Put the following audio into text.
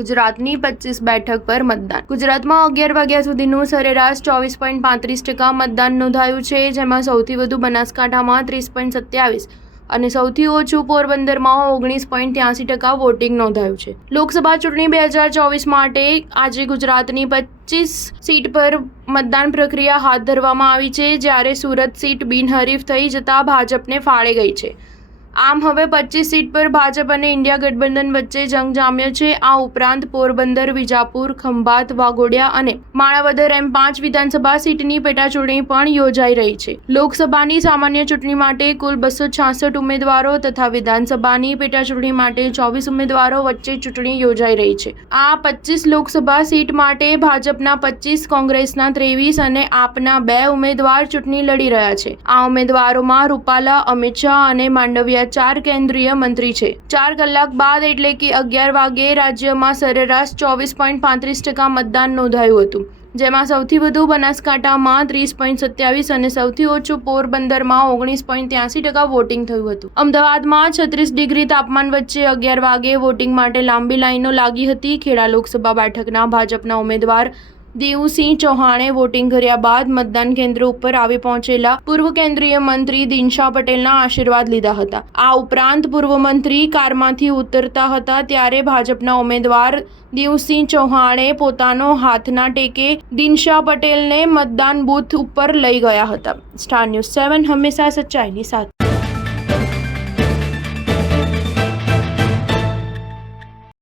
ગુજરાતની 25 બેઠક પર મતદાન. ગુજરાતમાં 11 વાગ્યા સુધીનું સરેરાશ 24.35% મતદાન નોંધાયું છે, જેમાં સૌથી વધુ બનાસકાંઠામાં 30.27% અને સૌથી ઓછું પોરબંદરમાં 19.83% વોટિંગ નોંધાયું છે. લોકસભા ચૂંટણી 2024 માટે આજે ગુજરાતની 25 સીટ પર મતદાન પ્રક્રિયા હાથ ધરવામાં આવી છે, જ્યારે સુરત સીટ બિનહરીફ થઈ જતા ભાજપને ફાળે ગઈ છે. આમ હવે 25 સીટ પર ભાજપ અને ઇન્ડિયા ગઠબંધન વચ્ચે જંગ જામ્યો છે. આ ઉપરાંત પોરબંદર, વિજાપુર, ખંભાત, વાઘોડિયા અને માણાવદર એમ 5 વિધાનસભા સીટની પેટાચૂંટણી પણ યોજાઈ રહી છે. લોકસભાની સામાન્ય ચૂંટણી માટે કુલ 266 ઉમેદવારો તથા વિધાનસભાની પેટાચૂંટણી માટે 24 ઉમેદવારો વચ્ચે ચૂંટણી યોજાઈ રહી છે. આ 25 લોકસભા સીટ માટે ભાજપના 25, કોંગ્રેસના 23 અને આપના 2 ઉમેદવાર ચૂંટણી લડી રહ્યા છે. આ ઉમેદવારોમાં રૂપાલા, અમિત શાહ અને માંડવિયા 4 કેન્દ્રીય મંત્રી છે. 4 કલાક બાદ એટલે કે 11 વાગ્યે રાજ્યમાં સરેરાશ 24.35% મતદાન નોંધાયું હતું, જેમાં સૌથી વધુ બનાસકાંઠામાં 30.27% અને સૌથી ઓછું પોરબંદરમાં 19.83% વોટિંગ થયું હતું. અમદાવાદમાં 36 ડિગ્રી તાપમાન વચ્ચે 11 વાગ્યે વોટિંગ માટે લાંબી લાઈનો લાગી હતી. ખેડા લોકસભા બેઠકના ભાજપના ઉમેદવાર દેવુસિંહ ચૌહાણે વોટિંગ કર્યા બાદ મતદાન કેન્દ્ર ઉપર આવી પહોંચેલા પૂર્વ કેન્દ્રીય મંત્રી દિનશા પટેલના આશીર્વાદ લીધા હતા. આ ઉપરાંત પૂર્વ મંત્રી કારમાંથી ઉતરતા હતા ત્યારે ભાજપના ઉમેદવાર દેવુસિંહ ચૌહાણે પોતાનો હાથના ટેકે દિનશા પટેલને મતદાન બૂથ ઉપર લઈ ગયા હતા. સ્ટાર ન્યૂઝ 7 હંમેશા સચ્ચાઈની સાથે.